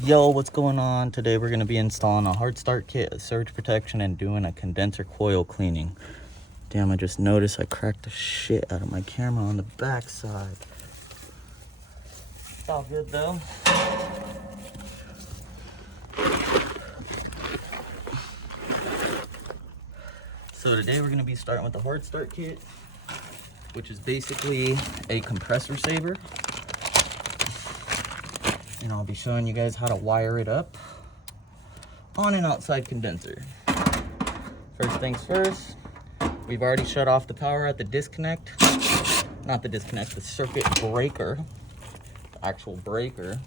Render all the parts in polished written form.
Yo, what's going on? Today we're going to be installing a hard start kit, a surge protection, and doing a condenser coil cleaning. Damn, I just noticed I cracked the shit out of my camera on the back side. It's all good though. So today we're going to be starting with the hard start kit, which is basically a compressor saver. And I'll be showing you guys how to wire it up on an outside condenser. First things first, we've already shut off the power at the disconnect. Not the disconnect, the circuit breaker, the actual breaker.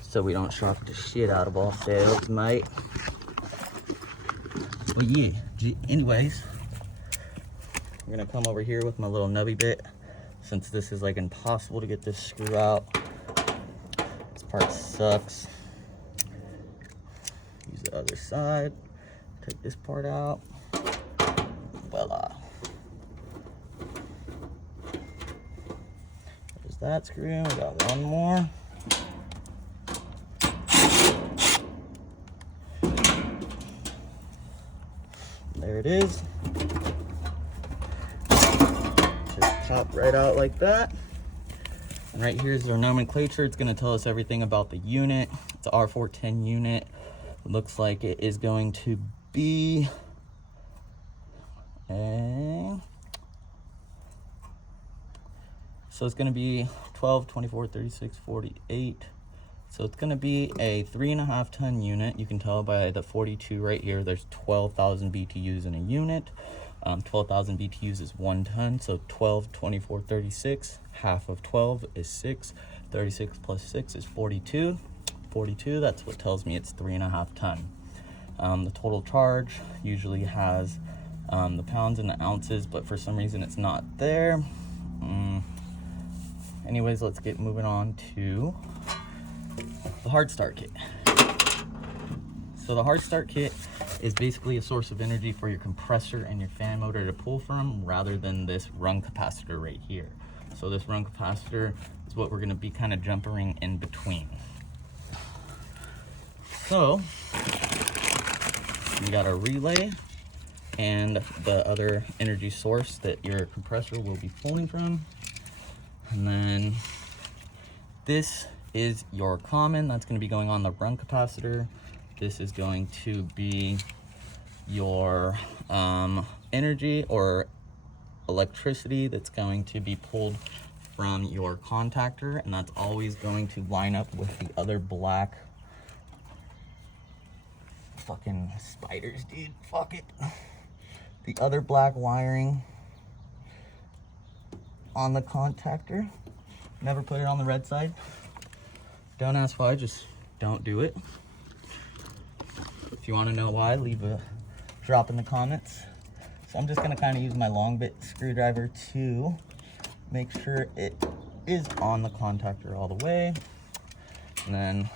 So we don't shock the shit out of all sales, mate. But yeah, anyways, I'm gonna come over here with my little nubby bit. Since this is like impossible to get this screw out, this part sucks. Use the other side, take this part out, voila. There's that screw, we got one more. There it is. Pop right out like that. And right here's our nomenclature. It's going to tell us everything about the unit. It's an R410 unit. It looks like it is going to be so it's going to be 12, 24, 36, 48. So it's going to be a 3.5 ton unit. You can tell by the 42 right here, there's 12,000 BTUs in a unit. 12,000 BTUs is 1 ton, so 12, 24, 36, half of 12 is 6, 36 plus 6 is 42. 42, that's what tells me it's 3.5 ton. The total charge usually has the pounds and the ounces, but for some reason it's not there. Anyways, let's get moving on to the hard start kit. So the hard start kit is basically a source of energy for your compressor and your fan motor to pull from, rather than this run capacitor right here. So this run capacitor is what we're going to be kind of jumping in between. So we got a relay and the other energy source that your compressor will be pulling from. And then this is your common, that's going to be going on the run capacitor. This is going to be your energy or electricity that's going to be pulled from your contactor, and that's always going to line up with the other black fucking spiders, dude. Fuck it. The other black wiring on the contactor. Never put it on the red side. Don't ask why, just don't do it. If you want to know why, leave a drop in the comments. So I'm just going to kind of use my long bit screwdriver to make sure it is on the contactor all the way. And then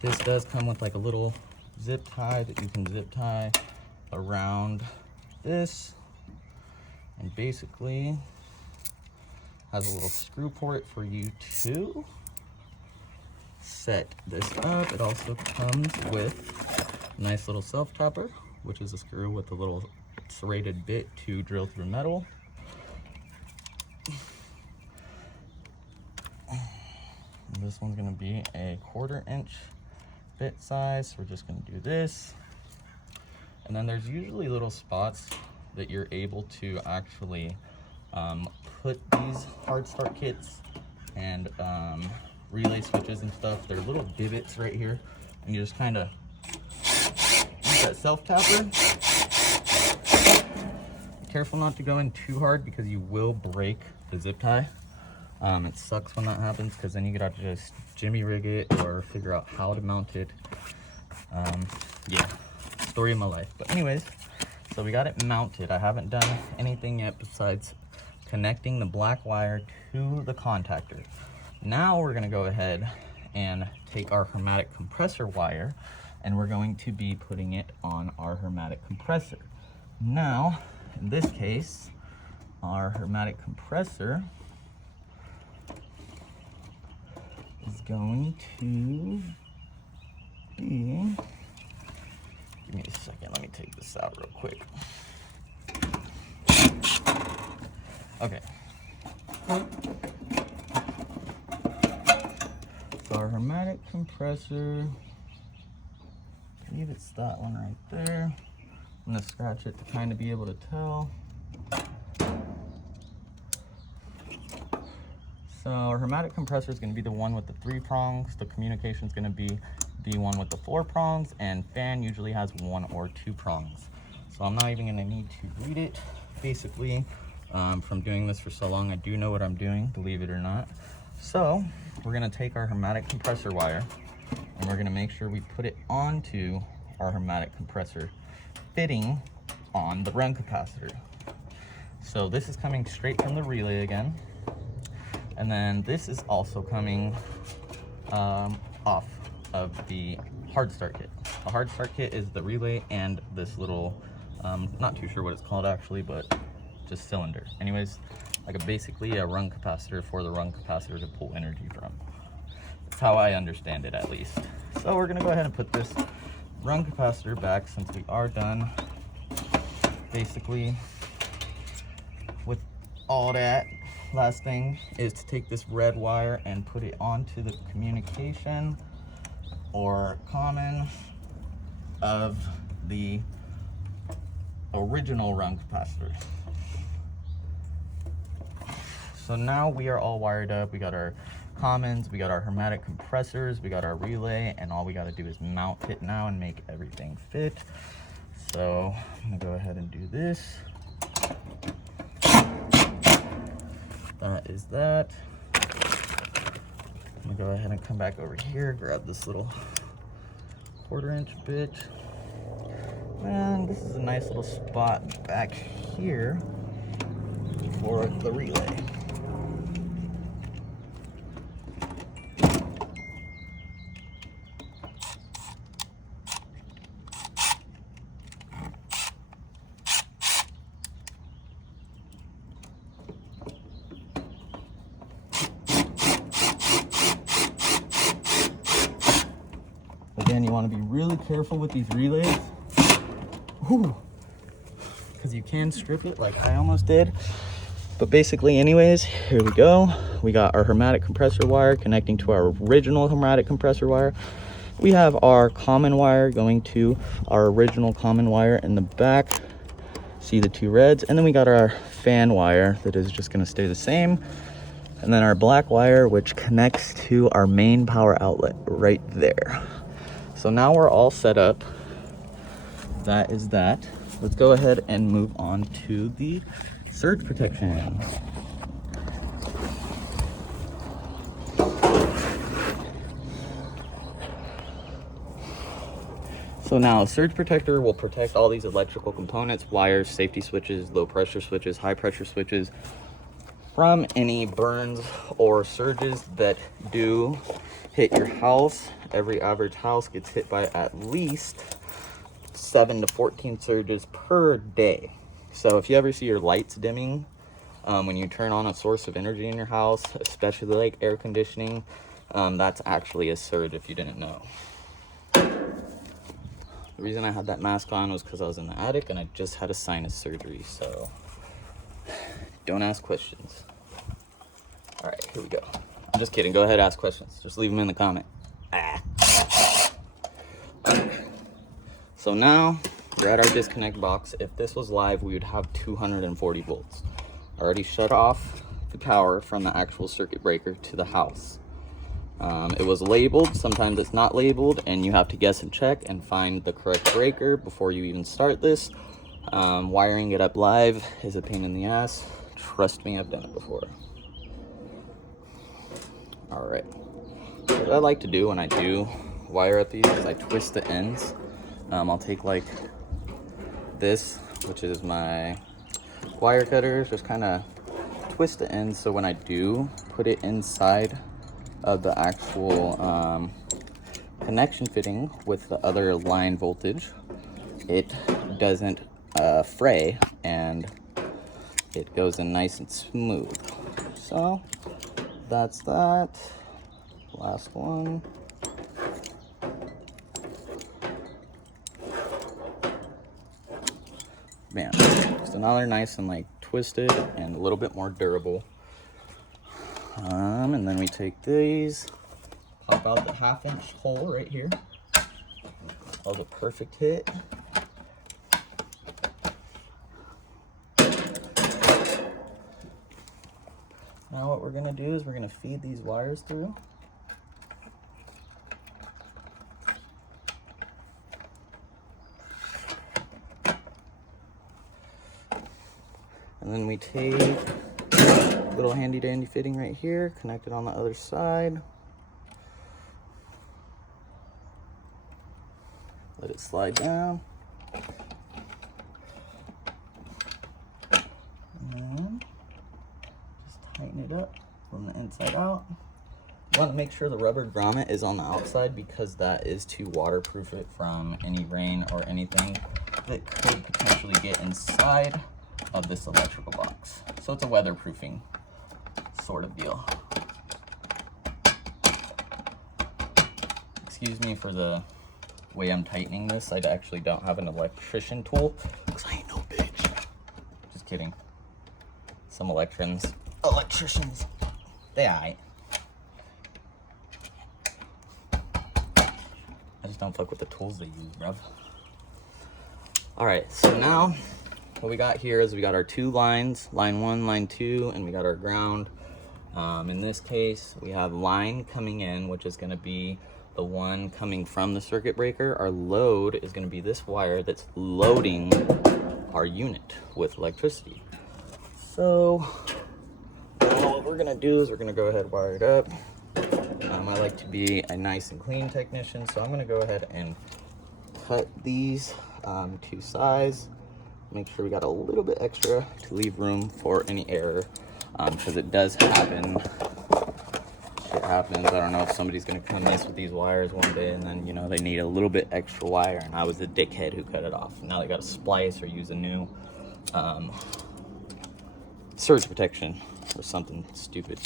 this does come with like a little zip tie that you can zip tie around this, and basically has a little screw port for you to set this up. It also comes with a nice little self topper, which is a screw with a little serrated bit to drill through metal. And this one's going to be a 1/4 inch bit size, so we're just going to do this. And then there's usually little spots that you're able to actually put these hard start kits and relay switches and stuff. They're little divots right here, and you just kind of use that self tapper. Be careful not to go in too hard because you will break the zip tie. It sucks when that happens because then you gotta just jimmy rig it or figure out how to mount it. Yeah, story of my life. But anyways, so we got it mounted. I haven't done anything yet besides connecting the black wire to the contactor. Now we're going to go ahead and take our hermetic compressor wire, and we're going to be putting it on our hermetic compressor. Now, in this case, our hermetic compressor going to be, give me a second, let me take this out real quick. Okay. So our hermetic compressor, I believe it's that one right there. I'm gonna scratch it to kind of be able to tell. So our hermetic compressor is gonna be the one with the 3 prongs. The communication is gonna be the one with the 4 prongs, and fan usually has 1 or 2 prongs. So I'm not even gonna need to read it. Basically, from doing this for so long, I do know what I'm doing, believe it or not. So we're gonna take our hermetic compressor wire and we're gonna make sure we put it onto our hermetic compressor fitting on the run capacitor. So this is coming straight from the relay again. And then this is also coming off of the hard start kit. The hard start kit is the relay and this little, not too sure what it's called actually, but just cylinder. Anyways, like basically a run capacitor for the run capacitor to pull energy from. That's how I understand it, at least. So we're gonna go ahead and put this run capacitor back since we are done basically with all that. Last thing is to take this red wire and put it onto the communication or common of the original run capacitor. So now we are all wired up. We got our commons, we got our hermetic compressors, we got our relay, and all we got to do is mount it now and make everything fit. So I'm gonna go ahead and do this. That is that. I'm gonna go ahead and come back over here, grab this little 1/4" bit. And this is a nice little spot back here for the relay. Again, you want to be really careful with these relays. Because you can strip it like I almost did. But basically anyways, here we go. We got our hermetic compressor wire connecting to our original hermetic compressor wire. We have our common wire going to our original common wire in the back. See the 2 reds? And then we got our fan wire that is just going to stay the same. And then our black wire, which connects to our main power outlet right there. So now we're all set up. That is that. Let's go ahead and move on to the surge protection. So now a surge protector will protect all these electrical components, wires, safety switches, low pressure switches, high pressure switches from any burns or surges that do hit your house. Every average house gets hit by at least 7 to 14 surges per day. So if you ever see your lights dimming when you turn on a source of energy in your house, especially like air conditioning, that's actually a surge if you didn't know. The reason I had that mask on was because I was in the attic and I just had a sinus surgery, so don't ask questions. All right, here we go. I'm just kidding, go ahead, ask questions. Just leave them in the comment. So now we're at our disconnect box. If this was live, we would have 240 volts. I already shut off the power from the actual circuit breaker to the house. It was labeled, sometimes it's not labeled, and you have to guess and check and find the correct breaker before you even start this. Wiring it up live is a pain in the ass. Trust me, I've done it before. All right, what I like to do when I do wire up these is I twist the ends. I'll take like this, which is my wire cutters, just kind of twist the ends so when I do put it inside of the actual connection fitting with the other line voltage, it doesn't fray and it goes in nice and smooth. So that's that. Last one. Man, just another nice and like twisted and a little bit more durable. And then we take these, pop out the 1/2-inch hole right here. That was a perfect hit. Now what we're gonna do is we're gonna feed these wires through. And then we take a little handy dandy fitting right here, connect it on the other side. Let it slide down. And then just tighten it up from the inside out. You want to make sure the rubber grommet is on the outside because that is to waterproof it from any rain or anything that could potentially get inside of this electrical box. So it's a weatherproofing sort of deal. Excuse me for the way I'm tightening this. I actually don't have an electrician tool because I ain't no bitch. Just kidding. Some electricians, they aight. I just don't fuck with the tools they use, bruv. Alright, so now what we got here is we got our 2 lines, line 1, line 2, and we got our ground. In this case, we have line coming in, which is going to be the one coming from the circuit breaker. Our load is going to be this wire that's loading our unit with electricity. So what we're going to do is we're going to go ahead and wire it up. I like to be a nice and clean technician, so I'm going to go ahead and cut these to size. Make sure we got a little bit extra to leave room for any error, because it does happen. Shit happens. I don't know if somebody's gonna come mess with these wires one day and then, you know, they need a little bit extra wire and I was the dickhead who cut it off. Now they gotta splice or use a new surge protection or something stupid.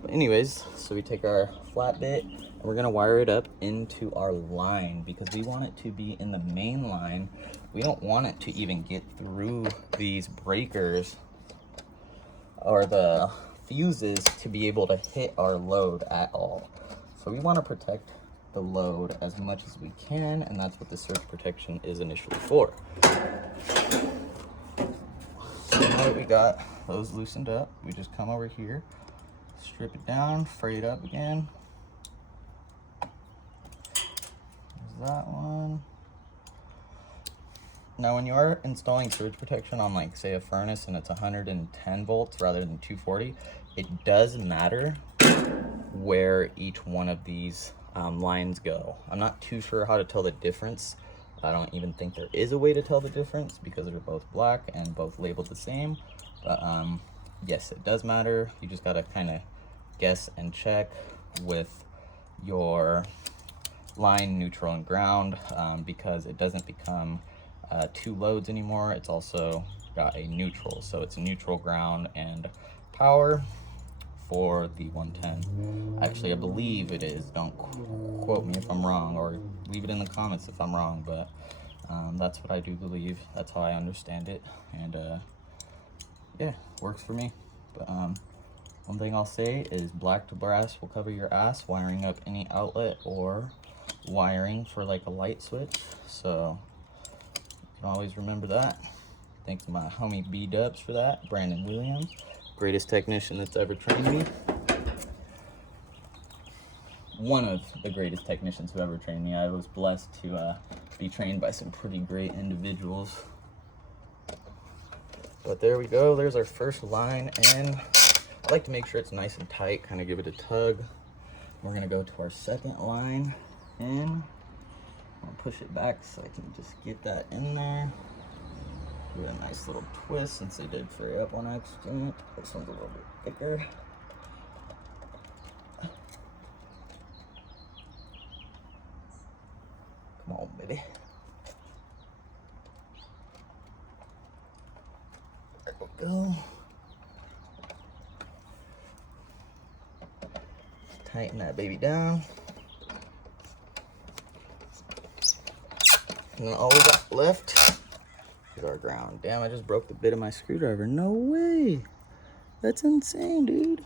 But anyways, so we take our flat bit and we're gonna wire it up into our line because we want it to be in the main line. We don't want it to even get through these breakers or the fuses to be able to hit our load at all. So we want to protect the load as much as we can, and that's what the surge protection is initially for. So now that we got those loosened up, we just come over here, strip it down, fray it up again. There's that one. Now when you are installing surge protection on, like, say a furnace and it's 110 volts rather than 240, it does matter where each one of these lines go. I'm not too sure how to tell the difference. I don't even think there is a way to tell the difference because they're both black and both labeled the same. But yes, it does matter. You just gotta kind of guess and check with your line, neutral, and ground, because it doesn't become 2 loads anymore. It's also got a neutral, so it's neutral, ground, and power for the 110. Actually, I believe it is. Don't quote me if I'm wrong, or leave it in the comments if I'm wrong, but that's what I do believe. That's how I understand it, and yeah, works for me. But one thing I'll say is black to brass will cover your ass wiring up any outlet or wiring for like a light switch, so you can always remember that. Thanks to my homie B-Dubs for that, Brandon Williams, greatest technician that's ever trained me. One of the greatest technicians who ever trained me. I was blessed to be trained by some pretty great individuals. But there we go, there's our first line in. I like to make sure it's nice and tight, kind of give it a tug. We're gonna go to our second line in. I'll push it back so I can just get that in there. Do a nice little twist since they did fray up on accident. This one's a little bit thicker. Come on, baby. There we go. tighten that baby down. And then all we got left is our ground. Damn, I just broke the bit of my screwdriver. No way. That's insane, dude.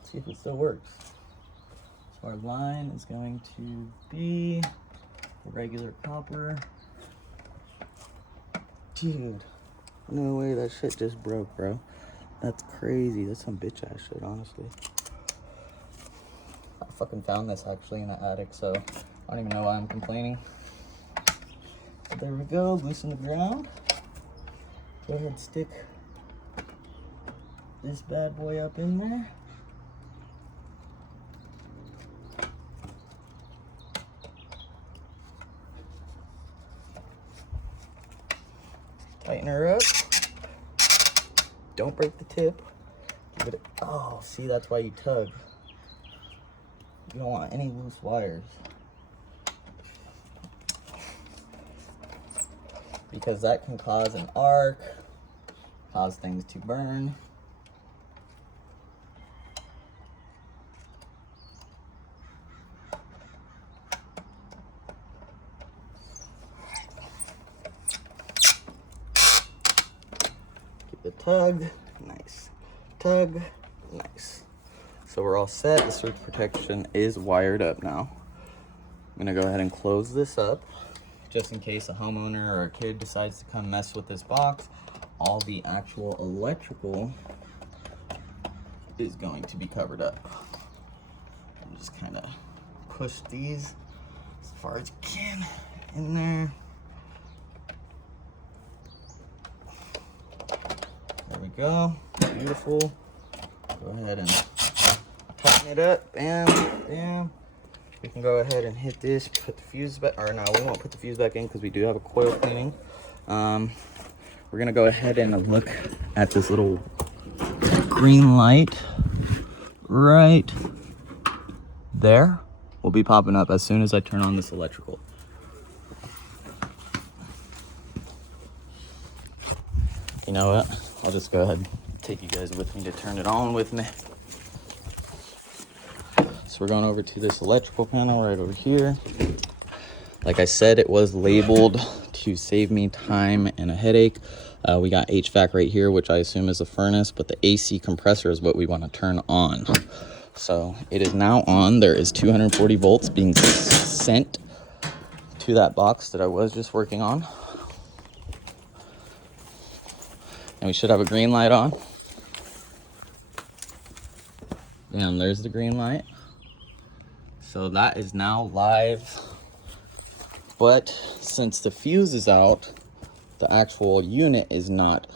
Let's see if it still works. So our line is going to be regular copper. Dude, no way, that shit just broke, bro. That's crazy. That's some bitch ass shit, honestly. I fucking found this actually in the attic, so I don't even know why I'm complaining. So there we go, loosen the ground. Go ahead, stick this bad boy up in there. Tighten her up. Don't break the tip. Give it a, oh, see, that's why you tug. You don't want any loose wires. Because that can cause an arc, cause things to burn. The tug, nice. Tug, nice. So we're all set. The surge protection is wired up now. I'm gonna go ahead and close this up just in case a homeowner or a kid decides to come mess with this box. All the actual electrical is going to be covered up. And just kind of push these as far as you can in there. There we go, beautiful. Go ahead and tighten it up, bam, bam. We can go ahead and hit this, put the fuse back, or no, we won't put the fuse back in because we do have a coil cleaning. We're gonna go ahead and look at this little green light right there. Will be popping up as soon as I turn on this electrical. You know what? I'll just go ahead and take you guys with me to turn it on with me. So we're going over to this electrical panel right over here. Like I said, it was labeled to save me time and a headache. We got HVAC right here, which I assume is a furnace, but the AC compressor is what we want to turn on. So it is now on. There is 240 volts being sent to that box that I was just working on. And we should have a green light on. And there's the green light. So that is now live. But since the fuse is out, the actual unit is not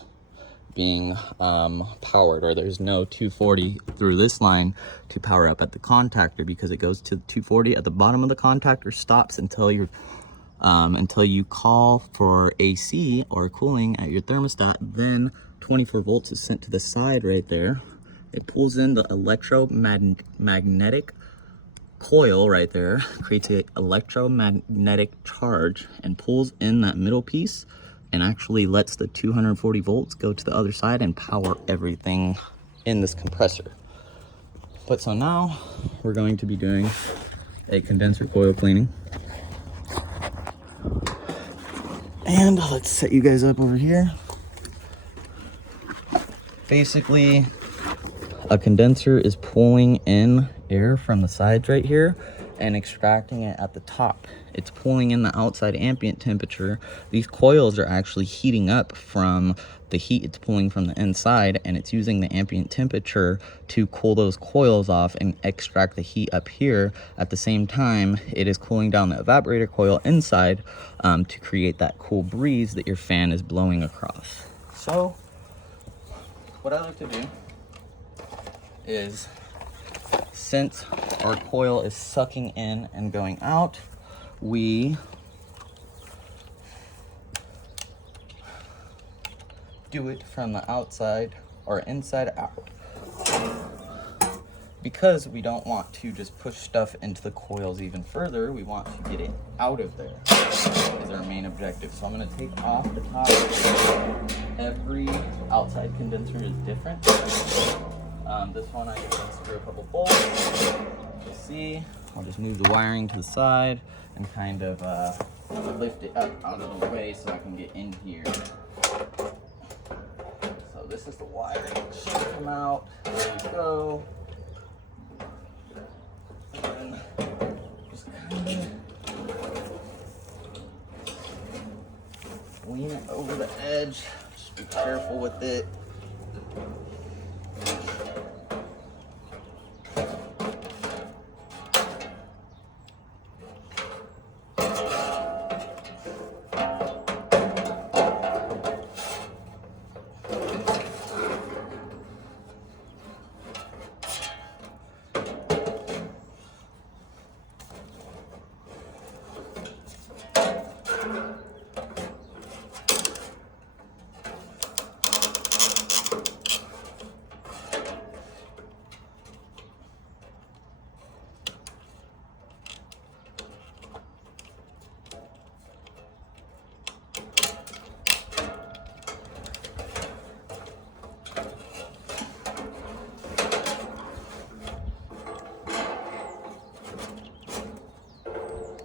being powered, or there's no 240 through this line to power up at the contactor, because it goes to 240 at the bottom of the contactor, stops until you're until you call for AC or cooling at your thermostat. Then 24 volts is sent to the side right there. It pulls in the electromagnetic coil right there, creates an electromagnetic charge and pulls in that middle piece and actually lets the 240 volts go to the other side and power everything in this compressor. But so now we're going to be doing a condenser coil cleaning. And let's set you guys up over here. Basically, a condenser is pulling in air from the sides right here and extracting it at the top. It's pulling in the outside ambient temperature. These coils are actually heating up from the heat it's pulling from the inside, and it's using the ambient temperature to cool those coils off and extract the heat up here. At the same time, it is cooling down the evaporator coil inside to create that cool breeze that your fan is blowing across. So what I like to do is, since our coil is sucking in and going out, we do it from the outside or inside out, because we don't want to just push stuff into the coils even further. We want to get it out of there is our main objective. So I'm going to take off the top. Every outside condenser is different. This one I just unscrew a couple bolts. You'll see. I'll just move the wiring to the side and kind of lift it up out of the way so I can get in here. So this is the wiring. It should come out. There we go. And then just kind of lean it over the edge. Just be careful with it.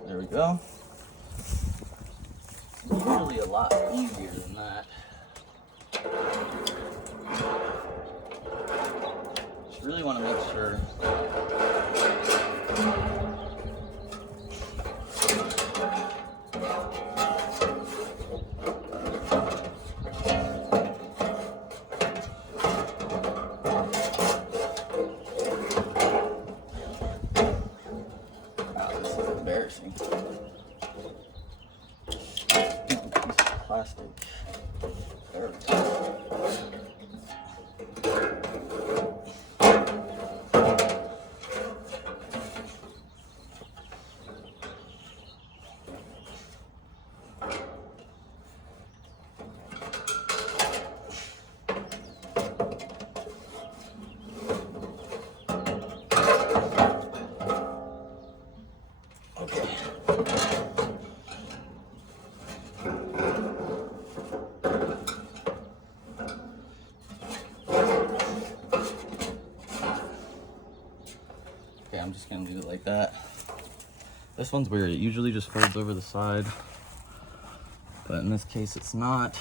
There we go. It's usually a lot easier than that. Just really want to make sure. Wow, this is embarrassing. Plastic. There we go. Okay. Okay, I'm just gonna leave it like that. This one's weird. It usually just folds over the side, but in this case it's not.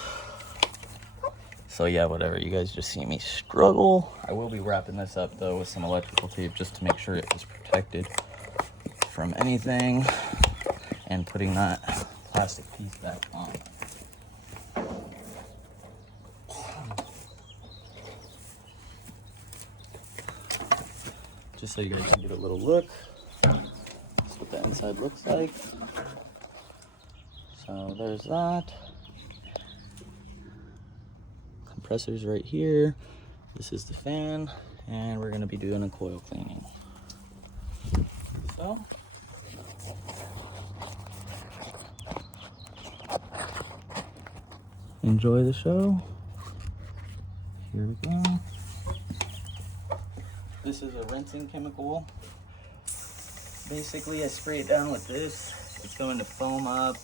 So yeah, whatever. You guys just see me struggle. I will be wrapping this up though with some electrical tape just to make sure it is protected from anything and putting that plastic piece back on. Just so you guys can get a little look. That's what the inside looks like. So there's that. Compressor's right here. This is the fan, and we're gonna be doing a coil cleaning. So enjoy the show. Here we go. This is a rinsing chemical. Basically, I spray it down with this. It's going to foam up,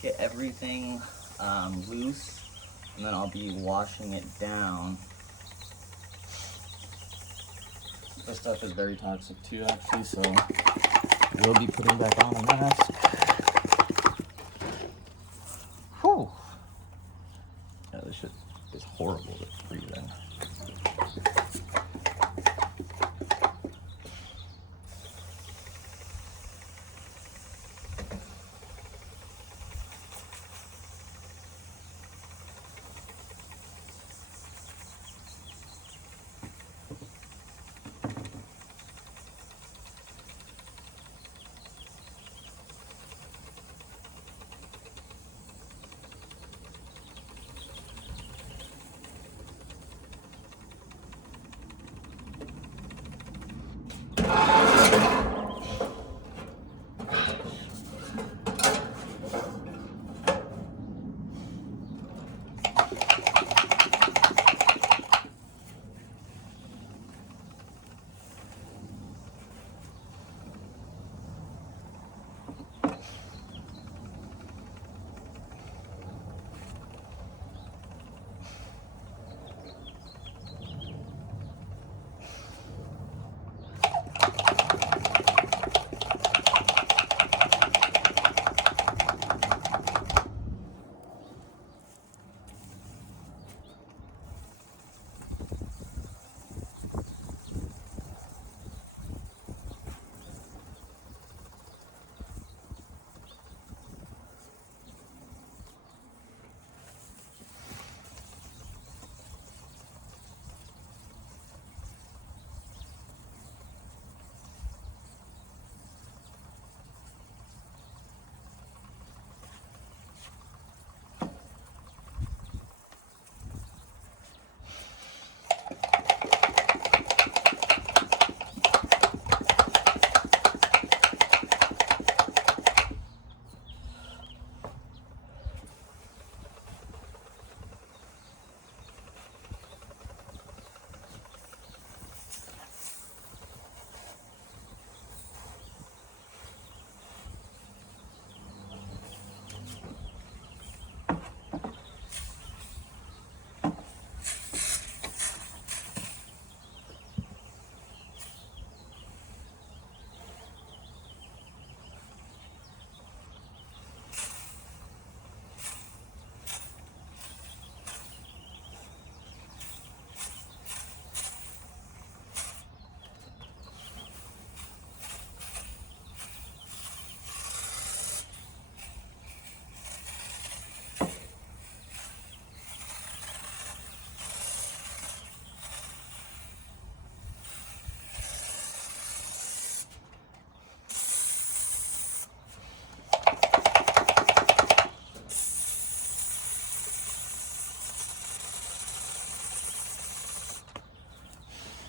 get everything loose, and then I'll be washing it down. This stuff is very toxic too, actually, so we'll be putting back on a mask. Whew. Yeah, this shit is horrible to breathe in.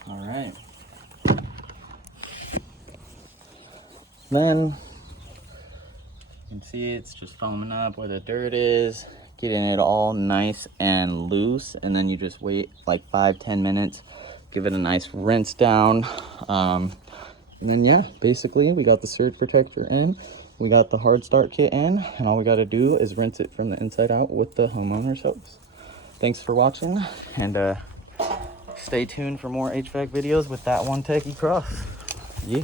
All right. Then you can see it's just foaming up where the dirt is, getting it all nice and loose. And then you just wait like 5-10 minutes, give it a nice rinse down. And then yeah, basically we got the surge protector in, we got the hard start kit in, and all we got to do is rinse it from the inside out with the homeowner's hose. Thanks for watching, and stay tuned for more HVAC videos with that one techie cross. Yeah.